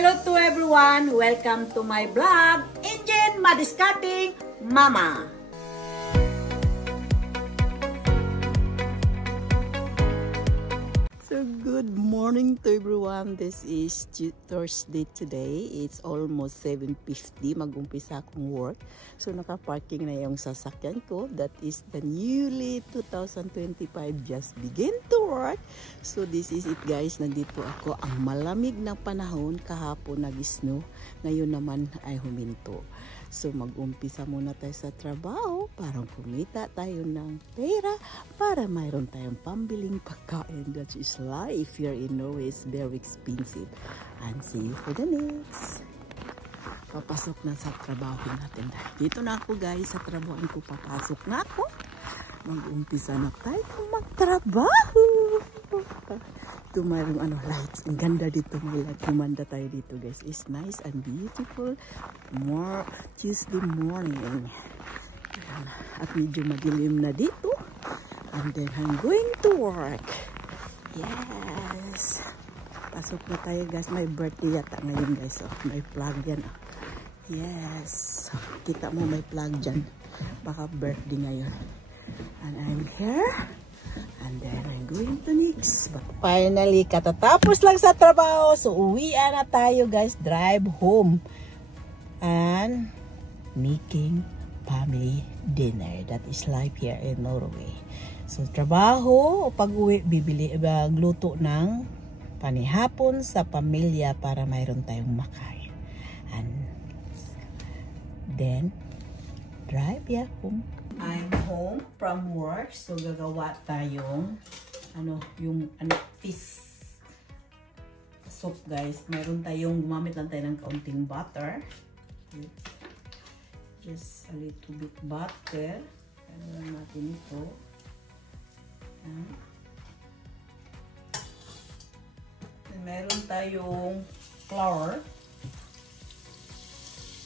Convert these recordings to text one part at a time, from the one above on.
Hello to everyone! Welcome to my vlog, Indian Madiscarding Mama. So good morning to everyone. This is Thursday today. It's almost 7:50. Mag-umpisa akong work. So naka-parking na yung sasakyan ko. That is the newly 2025 just begin to work. So this is it guys. Nandito ako. Ang malamig ng panahon kahapon nag-snow. Ngayon naman ay huminto. So mag-umpisa muna tayo sa trabaho para kumita tayo ng pera para mayroon tayong pambiling pagkain. That is life here in Norway is very expensive. And see you for the next. Papasok na sa trabaho natin. Dito na ako guys sa trabahoan ko. Papasok na ako. Mag-umpisa na tayo magtrabaho. Ito mayroong lights. Ang ganda dito. May light. Kumanda tayo dito guys. It's nice and beautiful. More Tuesday morning. At medyo madilim na dito. And then I'm going to work. Yes. Pasok na tayo guys. May birthday yata ngayon guys. Oh, may plug yan. Oh. Yes. Kita mo may plug dyan. Baka birthday ngayon. And I'm here. And then I'm going to next. But finally, katatapos lang sa trabaho. So, uwian na tayo guys. Drive home. And making family dinner. That is life here in Norway. So, trabaho. O pag-uwi, bibili, gluto ng panihapon sa pamilya para mayroon tayong makain. And then, drive home. I'm home from work. So, gagawa tayong fish soup guys. Mayroon tayong gumamit lang tayo ng kaunting butter. Just a little bit butter. Ano lang natin ito. Meron tayong flour.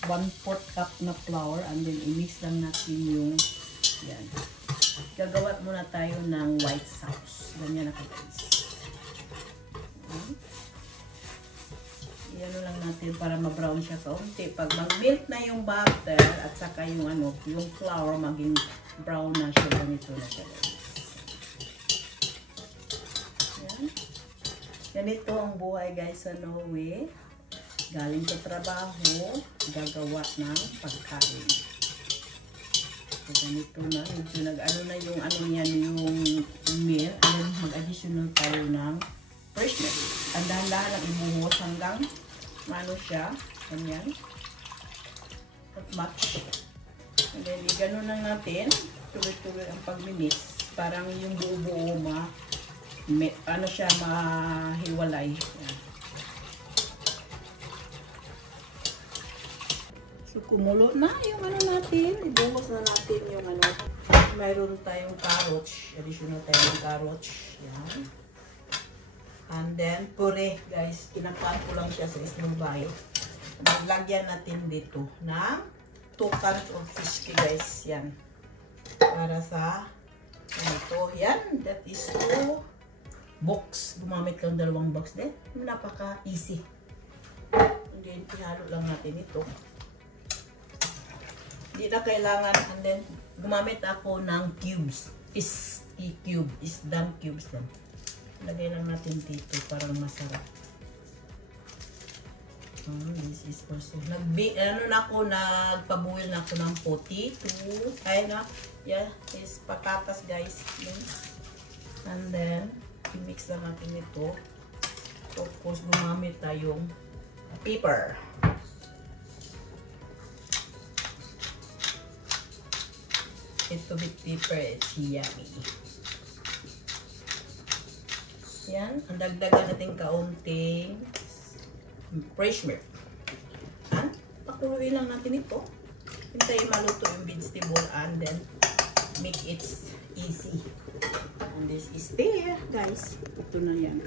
1/4 cup na flour. And then, i-mix lang natin yung yan. Gagawa muna tayo ng white sauce. Ganyan ako guys. Iyan lang natin para ma-brown siya kaunti. Pag mag-melt na yung butter at saka yung yung flour maging brown na siya. Ganito na siya guys. Yan. Ganito ang buhay guys sa Norway. Galing sa trabaho, gagawa ng pagkain. So, ganito na. Medyo nag-ano na yung yung meal. Mag-additional tayo ng fresh milk. Ang dahan-dahan lang ibuhos hanggang siya. Ganyan. Not much. And then, gano'n lang natin. Tuloy-tuloy ang pag-mix. Parang yung buo-buo mahiwalay. Yan. So, kumulo na yung natin. Ibuhos na natin yung mayroon tayong carrots. Additional tayong carrots. Yan. And then, puree, guys. Kinakaan ko lang siya sa isang bayo. Maglagyan natin dito ng 2 cans of fish, guys. Yan. Para sa ito. Yan. That is 2 box. Gumamit lang 2 box din. Napaka-easy. And then, pinalo lang natin ito. Hindi na kailangan, and then, gumamit ako ng cubes. Cube. Isdam cubes lang. Lagay lang natin dito, parang masarap. This is also, nagpabuil na ako ng potato. Is patatas guys. And then, i-mix lang natin ito. So, of course, gumamit tayong pepper. Ito with pepper, it's yummy. Yan, ang dagdagan natin kaunting fresh milk. And, pakuluin lang natin ito. Hintayin maluto yung vegetable and then make it easy. And this is there, guys. Ito na yan.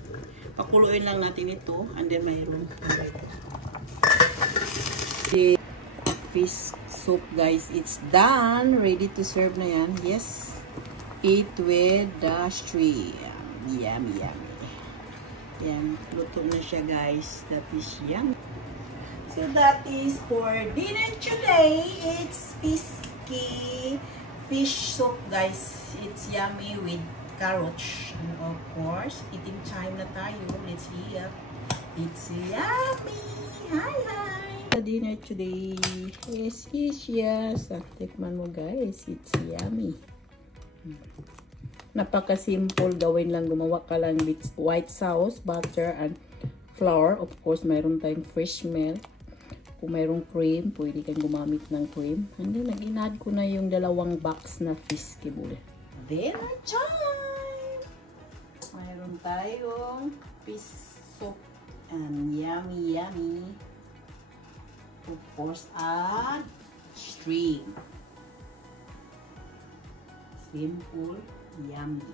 Pakuluin lang natin ito and then mayroon. The fish soup guys, it's done, ready to serve na yan. Yes, eat with the shrimp. Yummy. Yan, luto na siya guys. That is yum. So that is for dinner today. It's Pisky fish soup guys. It's yummy with carrots. And of course, eating time na tayo. Let's eat. It's yummy. Hi, hi. The dinner today is yes. Tikman mo guys. It's yummy. Napaka-simple. Gawin lang. Gumawa ka lang with white sauce, butter, and flour. Of course, mayroon tayong fresh milk. Kung mayroong cream, pwede kang gumamit ng cream. And then, nag-inad ko na yung 2 box na Pisky bowl. Dinner time! Mayroon tayong fish soup. And yummy, yummy. Of course, add shrimp. Simple, yummy.